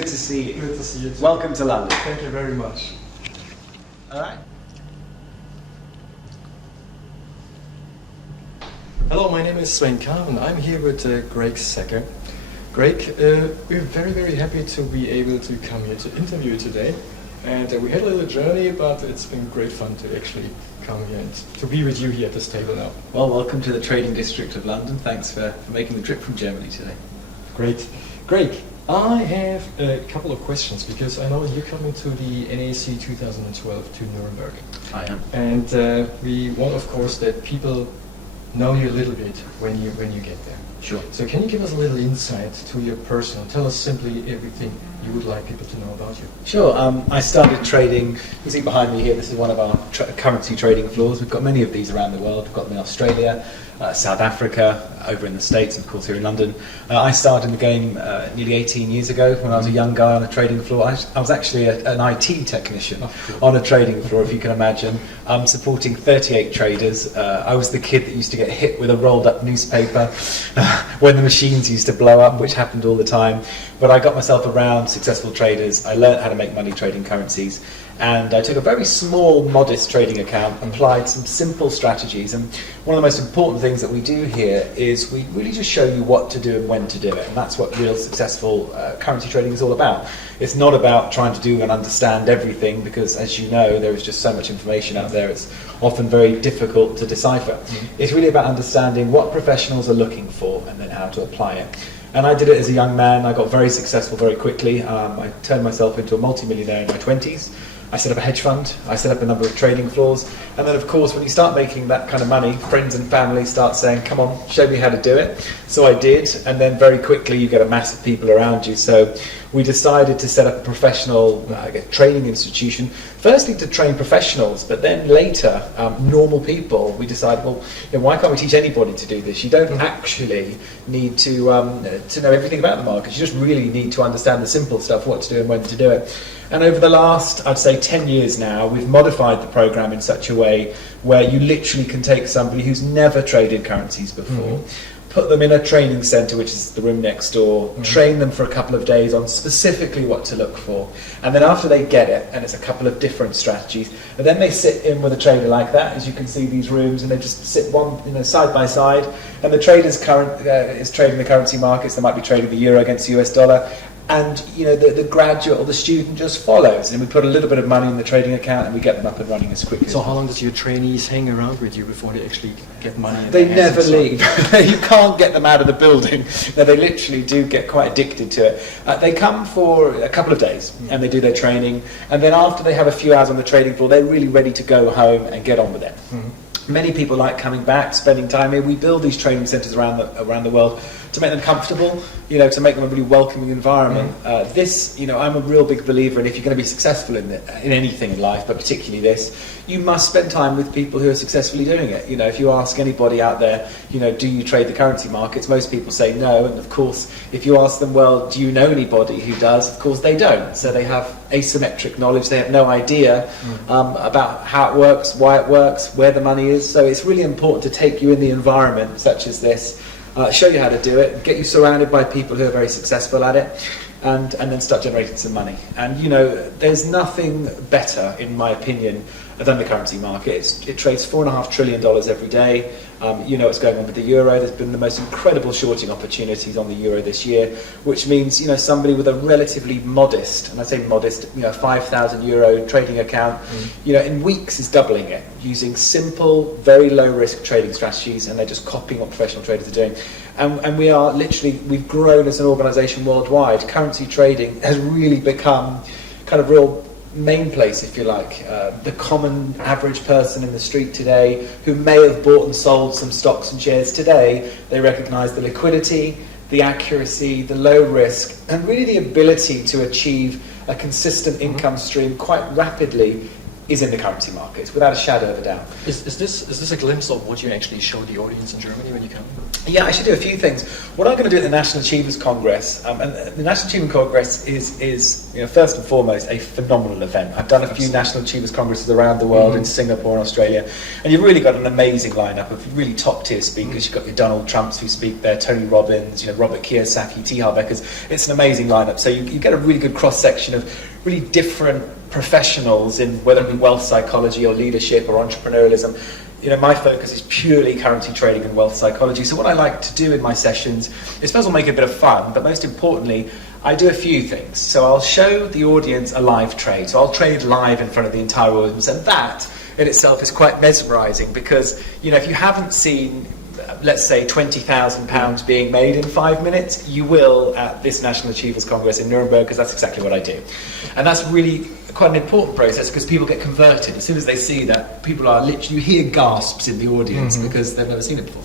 good to see you. Good to see you too. Welcome to London. Thank you very much. All right. Hello, my name is Sven Kaven. I'm here with Greg Secker. Greg, we're very, very happy to be able to come here to interview you today. And we had a little journey, but it's been great fun to actually come here and to be with you here at this table now. Well, welcome to the Trading District of London. Thanks for making the trip from Germany today. Great. Greg, I have a couple of questions because I know you're coming to the NAC 2012 to Nuremberg. I am. And we want, of course, that people know you a little bit when you get there. Sure. So can you give us a little insight to your person? Tell us simply everything you would like people to know about you. Sure. I started trading, you see behind me here, this is one of our currency trading floors. We've got many of these around the world. We've got them in Australia, South Africa, over in the States, and of course here in London. I started in the game nearly 18 years ago when I was a young guy on a trading floor. I was actually an IT technician on a trading floor, if you can imagine, supporting 38 traders. I was the kid that used to get hit with a rolled up newspaper when the machines used to blow up, which happened all the time. But I got myself around successful traders. I learned how to make money trading currencies. And I took a very small, modest trading account, applied some simple strategies. And one of the most important things that we do here is we really just show you what to do and when to do it. And that's what real successful currency trading is all about. It's not about trying to do and understand everything, because as you know, there is just so much information out there. It's often very difficult to decipher. It's really about understanding what professionals are looking for and then how to apply it. And I did it as a young man. I got very successful very quickly. I turned myself into a multi-millionaire in my 20s. I set up a hedge fund, I set up a number of trading floors, and then of course when you start making that kind of money, friends and family start saying, come on, show me how to do it. So I did, and then very quickly you get a mass of people around you. So we decided to set up a professional training institution, firstly to train professionals, but then later normal people. We decided, well, why can't we teach anybody to do this? You don't actually need to know everything about the markets. You just really need to understand the simple stuff, what to do and when to do it. And over the last, I'd say 10 years now, we've modified the program in such a way where you literally can take somebody who's never traded currencies before, put them in a training centre, which is the room next door, train them for a couple of days on specifically what to look for. And then after they get it, and it's a couple of different strategies, and then they sit in with a trader like that, as you can see these rooms, and they just sit side by side, and the trader's is trading the currency markets. They might be trading the euro against the US dollar, and the graduate or the student just follows, and we put a little bit of money in the trading account and we get them up and running as quickly as So how long does your trainees hang around with you before they actually get money? They never leave. You can't get them out of the building. No, they literally do get quite addicted to it. They come for a couple of days and they do their training, and then after they have a few hours on the trading floor, they're really ready to go home and get on with it. Many people like coming back, spending time here. We build these training centres around the world to make them comfortable, to make them a really welcoming environment. I'm a real big believer in, if you're going to be successful in anything in life, but particularly this, you must spend time with people who are successfully doing it. If you ask anybody out there, do you trade the currency markets? Most people say no, and of course, if you ask them, well, do you know anybody who does? Of course they don't. So they have asymmetric knowledge. They have no idea about how it works, why it works, where the money is. So it's really important to take you in the environment such as this, show you how to do it, get you surrounded by people who are very successful at it, and then start generating some money. And there's nothing better, in my opinion, than the currency market. It trades $4.5 trillion every day. What's going on with the euro. There's been the most incredible shorting opportunities on the euro this year, which means somebody with a relatively modest, and I say modest, 5,000 euro trading account, in weeks is doubling it using simple, very low risk trading strategies, and they're just copying what professional traders are doing. And we've grown as an organisation worldwide. Currency trading has really become kind of real main place, if you like. The common average person in the street today who may have bought and sold some stocks and shares today, they recognise the liquidity, the accuracy, the low risk, and really the ability to achieve a consistent income stream quite rapidly is in the currency markets, without a shadow of a doubt. Is this a glimpse of what you actually show the audience in Germany when you come? Yeah, I should do a few things. What I'm going to do at the National Achievers Congress, and the National Achievement Congress is first and foremost a phenomenal event. I've done a few National Achievers Congresses around the world, in Singapore and Australia, and you've really got an amazing lineup of really top tier speakers. You've got your Donald Trumps who speak there, Tony Robbins, Robert Kiyosaki, T. Harv Ekers. It's an amazing lineup. So you get a really good cross section of really different professionals in whether it be wealth psychology or leadership or entrepreneurialism. My focus is purely currency trading and wealth psychology. So what I like to do in my sessions is first of all make it a bit of fun, but most importantly, I do a few things. So I'll show the audience a live trade. So I'll trade live in front of the entire audience, and that in itself is quite mesmerizing because, if you haven't seen, let's say, £20,000 being made in 5 minutes, you will at this National Achievers Congress in Nuremberg, because that's exactly what I do. And that's really quite an important process because people get converted. As soon as they see that, people are literally, you hear gasps in the audience because they've never seen it before.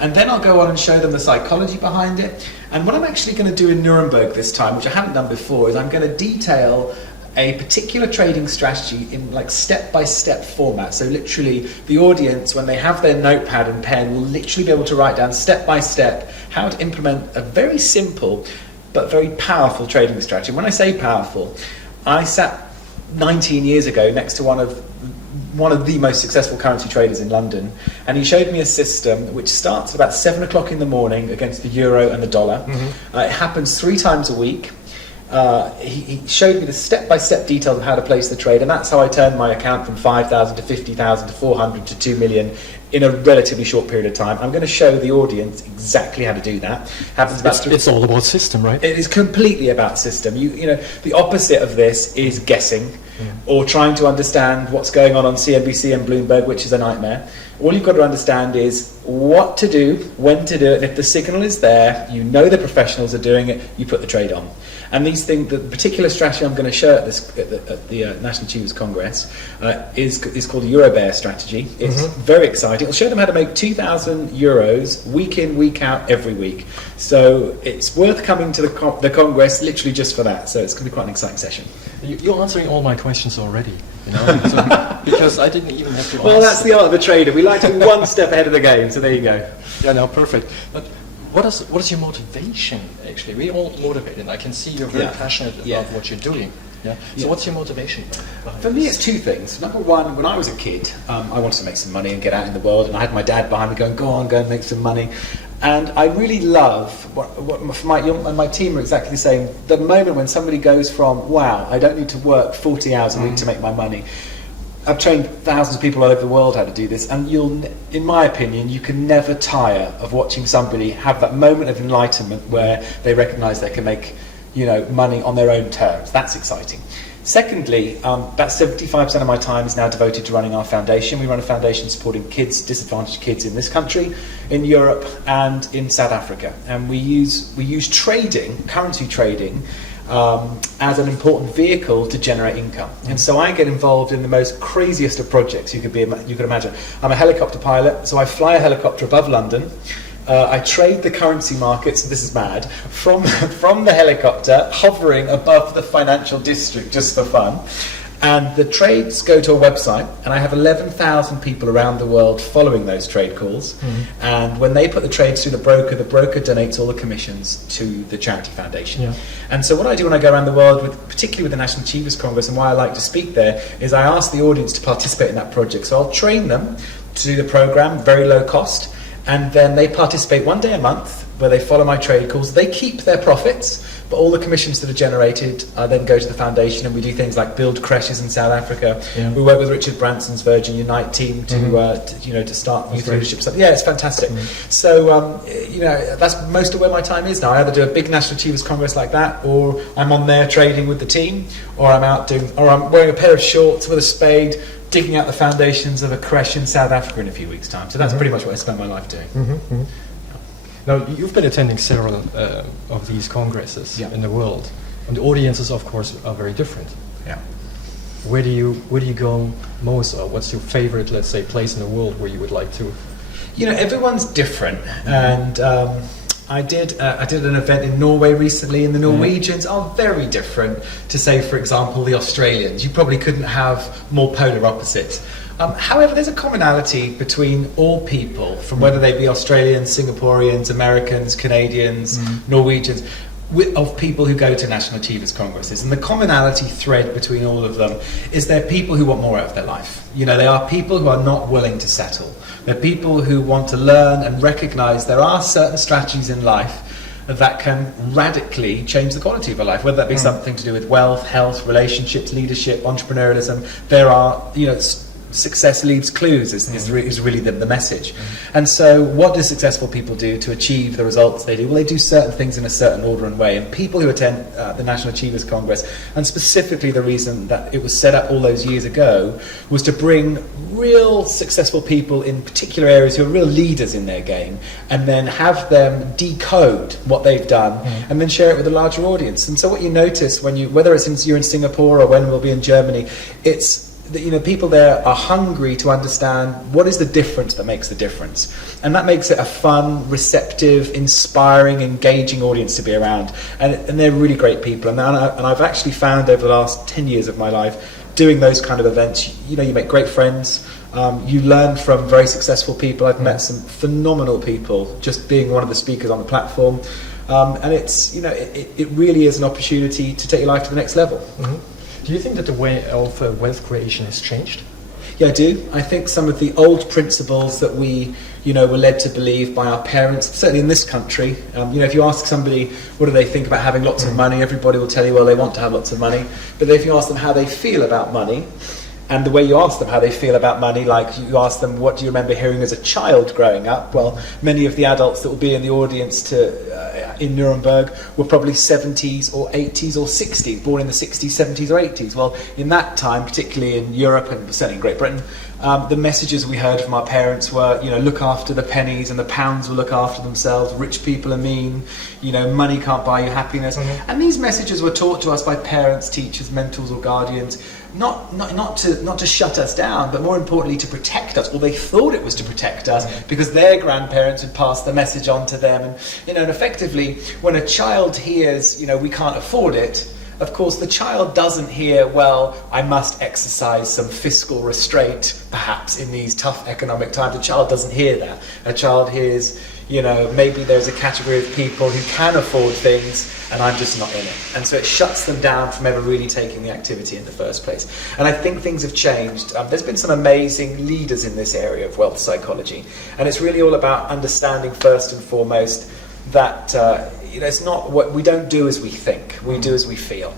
And then I'll go on and show them the psychology behind it. And what I'm actually going to do in Nuremberg this time, which I haven't done before, is I'm going to detail a particular trading strategy in like step-by-step format. So literally the audience, when they have their notepad and pen, will literally be able to write down step-by-step how to implement a very simple but very powerful trading strategy. When I say powerful, I sat 19 years ago next to one of the most successful currency traders in London, and he showed me a system which starts at about 7 o'clock in the morning against the euro and the dollar. It happens 3 times a week. He showed me the step-by-step details of how to place the trade, and that's how I turned my account from 5,000 to 50,000 to 400 to 2 million in a relatively short period of time. I'm going to show the audience exactly how to do that. It's all about system, right? It is completely about system. The opposite of this is guessing or trying to understand what's going on CNBC and Bloomberg, which is a nightmare. All you've got to understand is what to do, when to do it, and if the signal is there, the professionals are doing it, you put the trade on. And these things, the particular strategy I'm going to show at the National Achievers Congress is called a Euro Bear strategy. It's very exciting. It'll show them how to make 2,000 euros week in, week out, every week. So it's worth coming to the Congress literally just for that. So it's going to be quite an exciting session. You're answering all my questions already, because I didn't even have to ask. Well, that's the art of a trader. We like to be one step ahead of the game, so there you go. Yeah, no, perfect. But what is your motivation, actually? We're all motivated. I can see you're very passionate about what you're doing. Yeah. So what's your motivation behind For me, it's 2 things. Number one, when I was a kid, I wanted to make some money and get out in the world, and I had my dad behind me going, go and make some money. And I really love, what my team are exactly the same, the moment when somebody goes from, wow, I don't need to work 40 hours a week to make my money. I've trained thousands of people all over the world how to do this, and in my opinion, you can never tire of watching somebody have that moment of enlightenment where they recognise they can make money on their own terms. That's exciting. Secondly, about 75% of my time is now devoted to running our foundation. We run a foundation supporting disadvantaged kids in this country, in Europe, and in South Africa. And we use trading, currency trading, as an important vehicle to generate income. And so I get involved in the most craziest of projects you could imagine. I'm a helicopter pilot, so I fly a helicopter above London. I trade the currency markets, this is mad, from the helicopter, hovering above the financial district just for fun. And the trades go to a website, and I have 11,000 people around the world following those trade calls. And when they put the trades through the broker donates all the commissions to the charity foundation. Yeah. And so what I do when I go around the world, particularly with the National Achievers Congress, and why I like to speak there, is I ask the audience to participate in that project. So I'll train them to do the program, very low cost, and then they participate 1 day a month where they follow my trade calls. They keep their profits, but all the commissions that are generated then go to the foundation, and we do things like build creches in South Africa. Yeah. We work with Richard Branson's Virgin Unite team to start youth leadership stuff. Yeah, it's fantastic. So that's most of where my time is now. I either do a big National Achievers Congress like that, or I'm on there trading with the team, or I'm wearing a pair of shorts with a spade, digging out the foundations of a creche in South Africa in a few weeks' time. So that's pretty much what I spent my life doing. Now, you've been attending several of these congresses in the world, and the audiences, of course, are very different. Yeah. Where do you go most, or what's your favorite, let's say, place in the world where you would like to? Everyone's different, and I did an event in Norway recently, and the Norwegians are very different to, say, for example, the Australians. You probably couldn't have more polar opposites. However, there's a commonality between all people, from whether they be Australians, Singaporeans, Americans, Canadians, Norwegians, of people who go to National Achievers Congresses. And the commonality thread between all of them is they're people who want more out of their life. You know, they are people who are not willing to settle. They're people who want to learn and recognize there are certain strategies in life that can radically change the quality of a life, whether that be something to do with wealth, health, relationships, leadership, entrepreneurialism. There are, you know, success leaves clues is really the message. And so what do successful people do to achieve the results they do? Well, they do certain things in a certain order and way. And people who attend the National Achievers Congress, and specifically the reason that it was set up all those years ago, was to bring real successful people in particular areas who are real leaders in their game, and then have them decode what they've done and then share it with a larger audience. And so what you notice when whether you're in Singapore or when we'll be in Germany, it's that, you know, people there are hungry to understand what is the difference that makes the difference, and that makes it a fun, receptive, inspiring, engaging audience to be around. And they're really great people. And I've actually found over the last 10 years of my life doing those kind of events, you know, you make great friends. You learn from very successful people. I've met some phenomenal people just being one of the speakers on the platform, and it's, you know, it really is an opportunity to take your life to the next level. Do you think that the way of wealth creation has changed? Yeah, I do. I think some of the old principles that we, you know, were led to believe by our parents, certainly in this country, you know, if you ask somebody what do they think about having lots of money, everybody will tell you, well, they want to have lots of money. But if you ask them how they feel about money, and the way you ask them how they feel about money, like you ask them, what do you remember hearing as a child growing up? Well, many of the adults that will be in the audience in Nuremberg were probably 70s or 80s or 60s, born in the 60s, 70s or 80s. Well, in that time, particularly in Europe and certainly in Great Britain, the messages we heard from our parents were, you know, look after the pennies and the pounds will look after themselves, rich people are mean, you know, money can't buy you happiness. And these messages were taught to us by parents, teachers, mentors or guardians, not to shut us down, but more importantly to protect us. Well, they thought it was to protect us because their grandparents had passed the message on to them. And, you know, and effectively, when a child hears, you know, we can't afford it, of course, the child doesn't hear, well, I must exercise some fiscal restraint, perhaps, in these tough economic times. A child doesn't hear that. A child hears, you know, maybe there's a category of people who can afford things and I'm just not in it. And so it shuts them down from ever really taking the activity in the first place. And I think things have changed. There's been some amazing leaders in this area of wealth psychology. And it's really all about understanding, first and foremost, that you know, it's not what we don't do as we think, we do as we feel.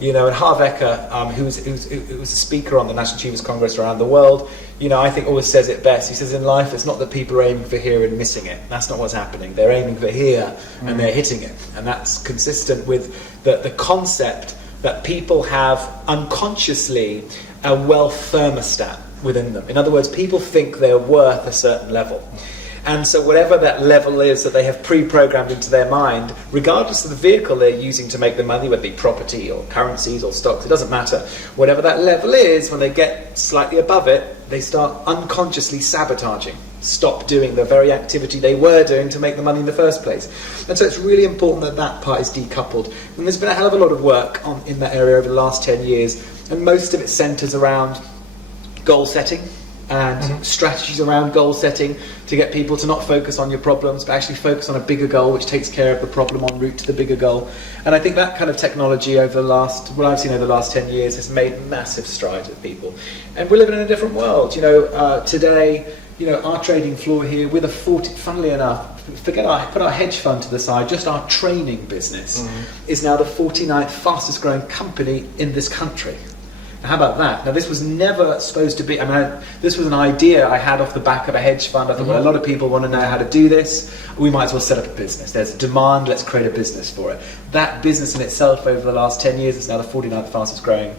You know, and Secker, who was a speaker on the National Achievers Congress around the world, you know, I think always says it best. He says, in life, it's not that people are aiming for here and missing it. That's not what's happening. They're aiming for here and they're hitting it. And that's consistent with the concept that people have unconsciously a wealth thermostat within them. In other words, people think they're worth a certain level. And so whatever that level is that they have pre-programmed into their mind, regardless of the vehicle they're using to make the money, whether it be property or currencies or stocks, it doesn't matter. Whatever that level is, when they get slightly above it, they start unconsciously sabotaging, stop doing the very activity they were doing to make the money in the first place. And so it's really important that that part is decoupled. And there's been a hell of a lot of work in that area over the last 10 years, and most of it centres around goal setting and strategies around goal setting to get people to not focus on your problems but actually focus on a bigger goal which takes care of the problem en route to the bigger goal. And I think that kind of technology over the last, what I've seen over the last 10 years has made massive strides with people. And we're living in a different world. You know, today, you know, our trading floor here with funnily enough, put our hedge fund to the side, just our training business is now the 49th fastest growing company in this country. How about that? Now, this was never supposed to be, this was an idea I had off the back of a hedge fund. I thought, well, a lot of people want to know how to do this. We might as well set up a business. There's a demand, let's create a business for it. That business in itself over the last 10 years is now the 49th fastest growing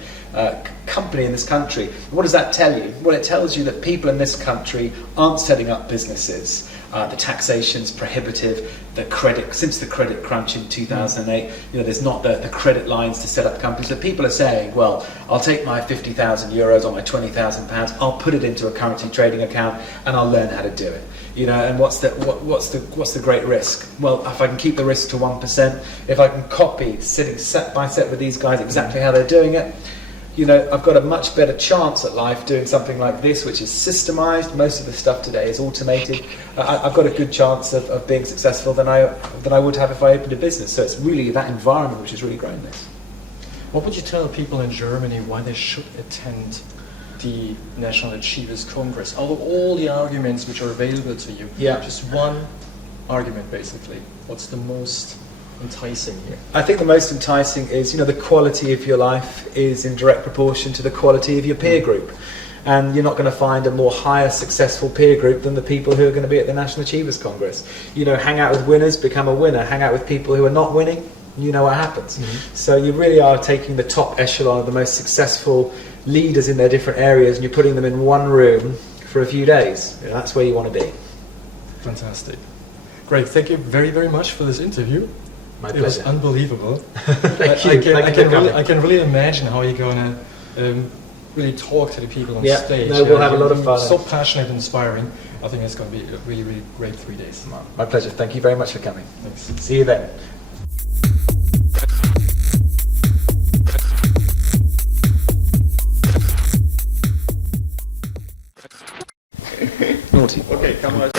company in this country. What does that tell you? Well, it tells you that people in this country aren't setting up businesses. The taxation's prohibitive. Since the credit crunch in 2008, there's not the credit lines to set up companies. So people are saying, well, I'll take my 50,000 euros or my 20,000 pounds, I'll put it into a currency trading account, and I'll learn how to do it. And what's the great risk? Well, if I can keep the risk to 1%, if I can copy, sitting set by set with these guys exactly how they're doing it, I've got a much better chance at life doing something like this, which is systemized. Most of the stuff today is automated. I've got a good chance of being successful than I would have if I opened a business. So it's really that environment which has really grown this. What would you tell people in Germany why they should attend the National Achievers Congress? Out of all the arguments which are available to you, just one argument basically. What's the most enticing here? I think the most enticing is, the quality of your life is in direct proportion to the quality of your peer group. And you're not going to find a more higher successful peer group than the people who are going to be at the National Achievers Congress. Hang out with winners, become a winner. Hang out with people who are not winning, what happens. So you really are taking the top echelon of the most successful leaders in their different areas and you're putting them in one room for a few days. That's where you want to be. Fantastic. Great. Thank you very, very much for this interview. My pleasure. It was unbelievable. Thank you. I can really imagine how you're going to really talk to the people on stage. No, we'll have a lot of fun. So passionate and inspiring. I think it's going to be a really, really great 3 days. My pleasure. Thank you very much for coming. Thanks. See you then. Naughty. Okay, come on.